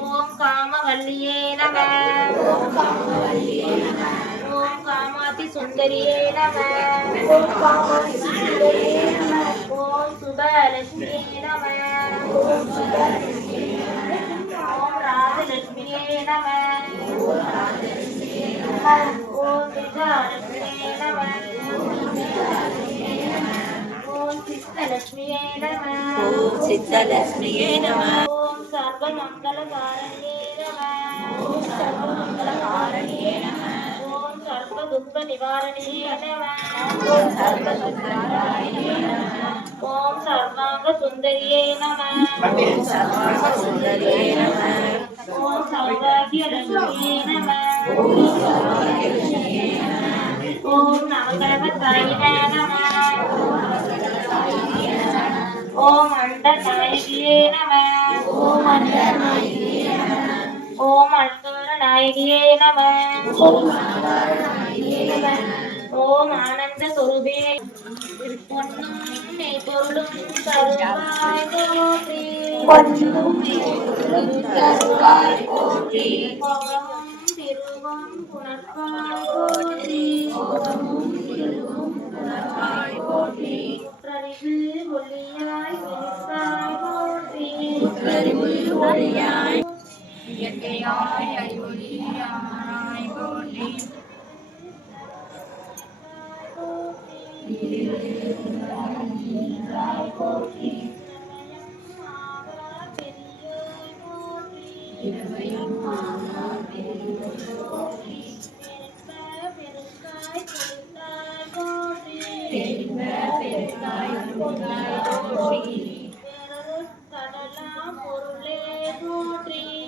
ஓம் காமவல்லியே நம. ஓம் காமாதி சுந்தரியே நம. ஓம் சுபலட்சுமியே நம. ஓம் ராஜலட்சுமியே நம. ஓம் விஜயலட்சுமியே நம. ஓம் சித்தலட்சுமியே நம. ஓம் சித்தலட்சுமியே நம. ஓம் சர்வமங்களகாரணியே நம. ஓம் சர்வமங்களகாரணியே நம. ஓம் சர்வ துக்க நிவாரணியே நம. ஓம் சர்வ துக்கநிவாரணியே நம. ஓம் சர்வாங்க சுந்தரியே நம. ஓம் சர்வாங்க சுந்தரியே நம. ஓம் சௌபாகியலட்சுமியே நம. ஓம் சௌபாகியலட்சுமியே நம. ஓம் நவகிரகதாயினே நம. ஓம் அண்டநாயகியே நம. ஓம் அண்டநாயகியே நம. ஓம் அலங்காரநாயகியே நம. ஓம் அலங்காரநாயகியே நம. ஓம் ஆனந்த சொரூபே. பொன்னும் மெய்பொருளும் தருவாய் போற்றி. பொன்னும் மெய்பொருளும் தருவாய் போற்றி. போகமும் திருவும் புணர்வாய் போற்றி. போகமும் திருவும் புணர்வாய் போற்றி. குற்றறிவு ஒளியாய் விழித்தாய் போற்றி. குற்றறிவு ஒளியாய் இயற்கையாய் அறிவொளியாய் போற்றி. போற்றி. இரவையும் ஆனார் பெரியோர் போற்றி. பெரும்ப பெருக்காய் கொடுத்தாய் போற்றி.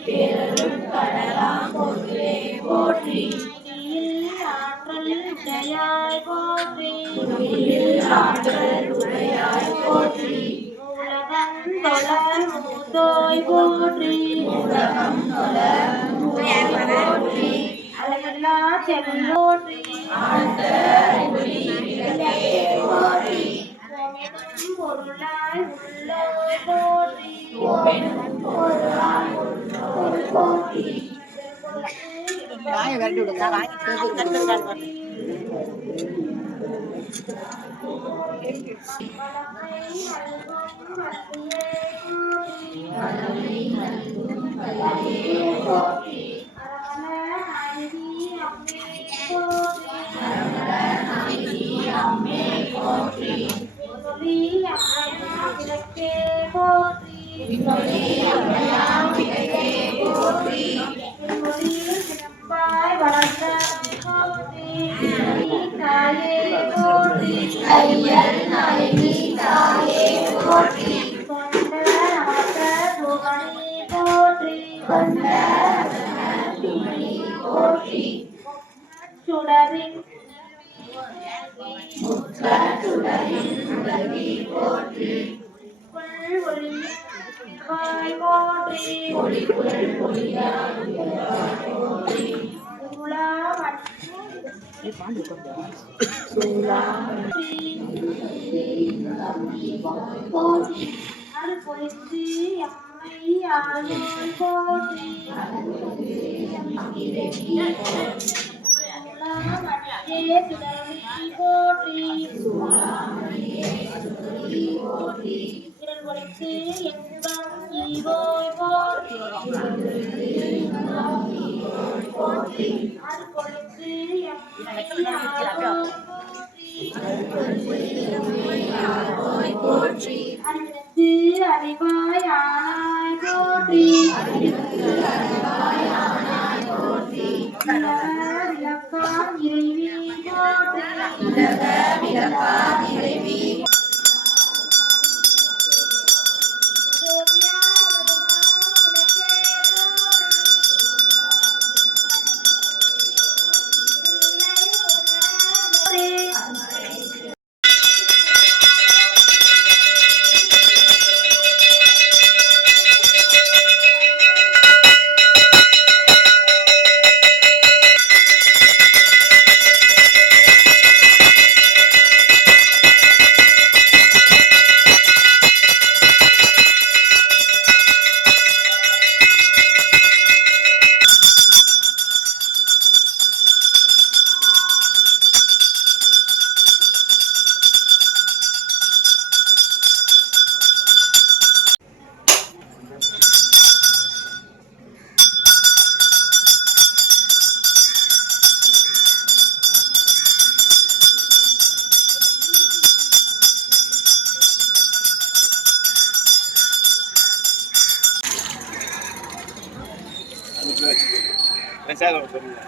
பேரருட் கடலாம் பொருளே போற்றி. ஆற்றல் போற்றி. ஆற்றல் உடையாய் போற்றி. உலகம் தொழல் மூதோய் போற்றி. உலகம் தொழல் மூதோய் போற்றி. அழகில்லா செல்வோற்றி. ஆழ்ந்த அறிவொளி விளக்கே போற்றி. ஓமெனும் பொருளாய் உள்ளோய் போற்றி. ஓமெனும் பொருளாய் உள்ளோய் போற்றி. வளமை நல்கும் வல்லியே போற்றி. அரவண நாயகி அம்மே போற்றி. விண்ணொலி அம்மையாம் விளக்கே போற்றி. ஐயர் நாயகி தாயே போற்றி. கொண்ட துணி போற்றி. சுடரின் முற்ற சுடரின் உலகி போற்றி. ஒளிக்குள் ஒளியாய் போற்றி. போற்றி. போற்றி. அறிவாய் ஆனாய் போற்றி. விளக்காம் இறைவி போற்றி. விளக்காம் இறைவி சேகரம் சொல்லுங்க.